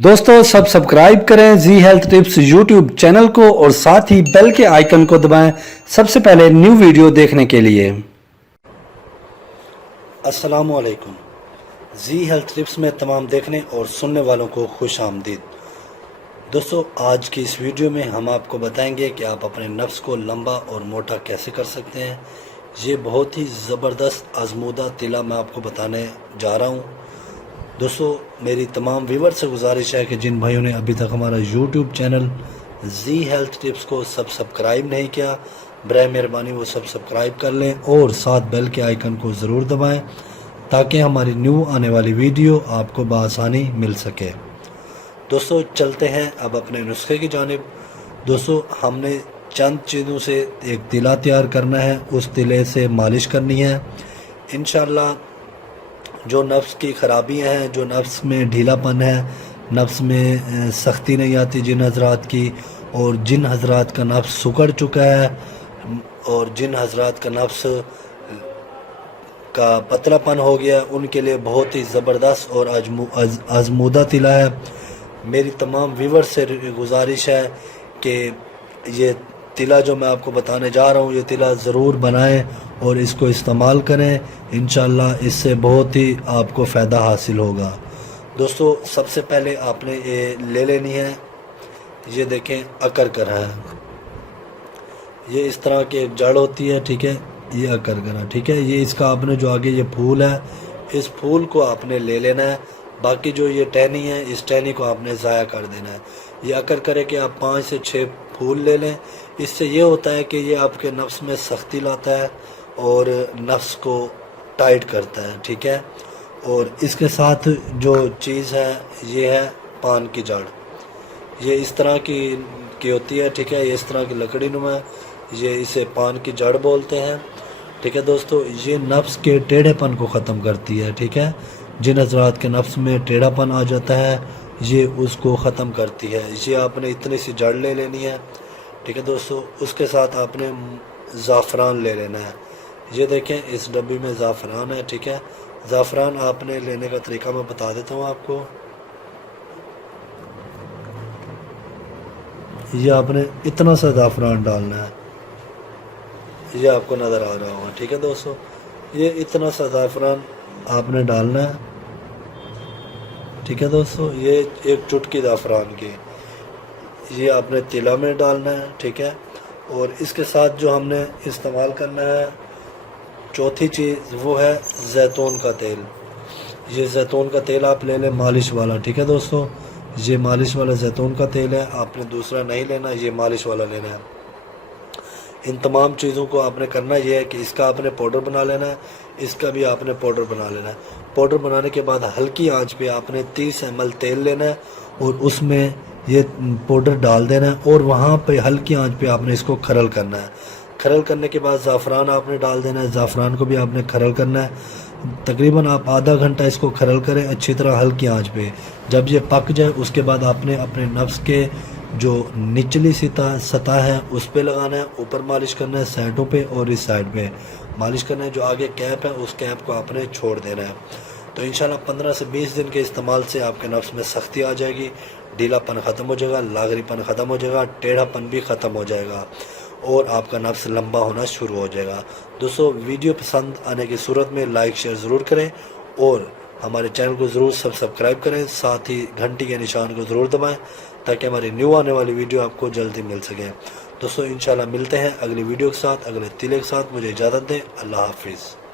दोस्तों सब सब्सक्राइब करें जी हेल्थ टिप्स यूट्यूब चैनल को और साथ ही बेल के आइकन को दबाएं सबसे पहले न्यू वीडियो देखने के लिए। अस्सलाम वालेकुम। जी हेल्थ टिप्स में तमाम देखने और सुनने वालों को खुश आमदीद। दोस्तों आज की इस वीडियो में हम आपको बताएंगे कि आप अपने नफ्स को लंबा और मोटा कैसे कर सकते हैं। ये बहुत ही ज़बरदस्त आजमूदा तिला मैं आपको बताने जा रहा हूँ। दोस्तों मेरी तमाम व्यूअर्स से गुजारिश है कि जिन भाइयों ने अभी तक हमारा यूट्यूब चैनल जी हेल्थ टिप्स को सब्सक्राइब नहीं किया, बराए मेहरबानी वो सब्सक्राइब कर लें और साथ बेल के आइकन को ज़रूर दबाएं ताकि हमारी न्यू आने वाली वीडियो आपको बआसानी मिल सके। दोस्तों चलते हैं अब अपने नुस्खे की जानिब। दोस्तों हमने चंद चीज़ों से एक तिला तैयार करना है, उस तिले से मालिश करनी है। इंशाअल्लाह जो नफ्स की ख़राबियाँ हैं, जो नफ्स में ढीलापन है, नफ्स में सख्ती नहीं आती जिन हजरात की, और जिन हजरात का नफ्स सुकड़ चुका है और जिन हजरात का नफ्स का पतलापन हो गया, उनके लिए बहुत ही ज़बरदस्त और आजमूदा तिला है। मेरी तमाम व्यूअर्स से गुजारिश है कि ये तिला जो मैं आपको बताने जा रहा हूँ, ये तिला ज़रूर बनाएं और इसको इस्तेमाल करें। इंशाअल्लाह इससे बहुत ही आपको फ़ायदा हासिल होगा। दोस्तों सबसे पहले आपने ये ले लेनी है, ये देखें अकर कर है, ये इस तरह की एक जड़ होती है, ठीक है, ये अकर करा, ठीक है। ये इसका आपने जो आगे ये फूल है, इस फूल को आपने ले लेना है। बाकी जो ये टहनी है, इस टहनी को आपने ज़ाया कर देना है। ये अकर करे कि आप 5 से 6 फूल ले लें। इससे ये होता है कि ये आपके नफ्स में सख्ती लाता है और नफ्स को टाइट करता है, ठीक है। और इसके साथ जो चीज़ है ये है पान की जड़। ये इस तरह की होती है, ठीक है, ये इस तरह की लकड़ी नुमा है, ये इसे पान की जड़ बोलते हैं, ठीक है। दोस्तों ये नफ्स के टेढ़ेपन को ख़त्म करती है, ठीक है। जिन हजरात के नफ्स में टेढ़ापन आ जाता है ये उसको ख़त्म करती है। ये आपने इतनी सी जड़ ले लेनी है, ठीक है दोस्तों। उसके साथ आपने ज़ाफ़रान ले लेना है। ये देखें इस डब्बी में ज़ाफ़रान है, ठीक है। ज़ाफ़रान आपने लेने का तरीका मैं बता देता हूँ आपको। ये आपने इतना सा ज़ाफ़रान डालना है, ये आपको नज़र आ रहा होगा, ठीक है दोस्तों। ये इतना सा ज़ाफ़रान आपने डालना है, ठीक है दोस्तों। ये एक चुटकी ज़ाफ़रान की ये आपने तिला में डालना है, ठीक है। और इसके साथ जो हमने इस्तेमाल करना है चौथी चीज़ वो है जैतून का तेल। ये जैतून का तेल आप ले लें मालिश वाला, ठीक है दोस्तों। ये मालिश वाला जैतून का तेल है, आपने दूसरा नहीं लेना, ये मालिश वाला लेना है। इन तमाम चीज़ों को आपने करना ये है कि इसका आपने पाउडर बना लेना है, इसका भी आपने पाउडर बना लेना है। पाउडर बनाने के बाद हल्की आंच पे आपने 30 ml तेल लेना है और उसमें ये पाउडर डाल देना है और वहाँ पे हल्की आंच पे आपने इसको खरल करना है। खरल करने के बाद ज़ाफ़रान आपने डाल देना है, ज़ाफ़रान को भी आपने खरल करना है। तकरीबन आप आधा घंटा इसको खरल करें अच्छी तरह हल्की आंच पे। जब ये पक जाए उसके बाद आपने अपने नफ्स के जो निचली सतह है उस पे लगाना है, ऊपर मालिश करना है, साइडों पे और इस साइड पे मालिश करना है। जो आगे कैप है उस कैप को आपने छोड़ देना है। तो इंशाल्लाह 15 से 20 दिन के इस्तेमाल से आपके नफ्स में सख्ती आ जाएगी, ढीलापन ख़त्म हो जाएगा, लागरीपन ख़त्म हो जाएगा, टेढ़ापन भी ख़त्म हो जाएगा और आपका नफ्स लंबा होना शुरू हो जाएगा। दोस्तों वीडियो पसंद आने की सूरत में लाइक शेयर ज़रूर करें और हमारे चैनल को ज़रूर सब्सक्राइब करें, साथ ही घंटी के निशान को ज़रूर दबाएं ताकि हमारी न्यू आने वाली वीडियो आपको जल्दी मिल सके। दोस्तों इंशाल्लाह मिलते हैं अगली वीडियो के साथ, अगले तिले के साथ। मुझे इजाज़त दें। अल्लाह हाफिज़।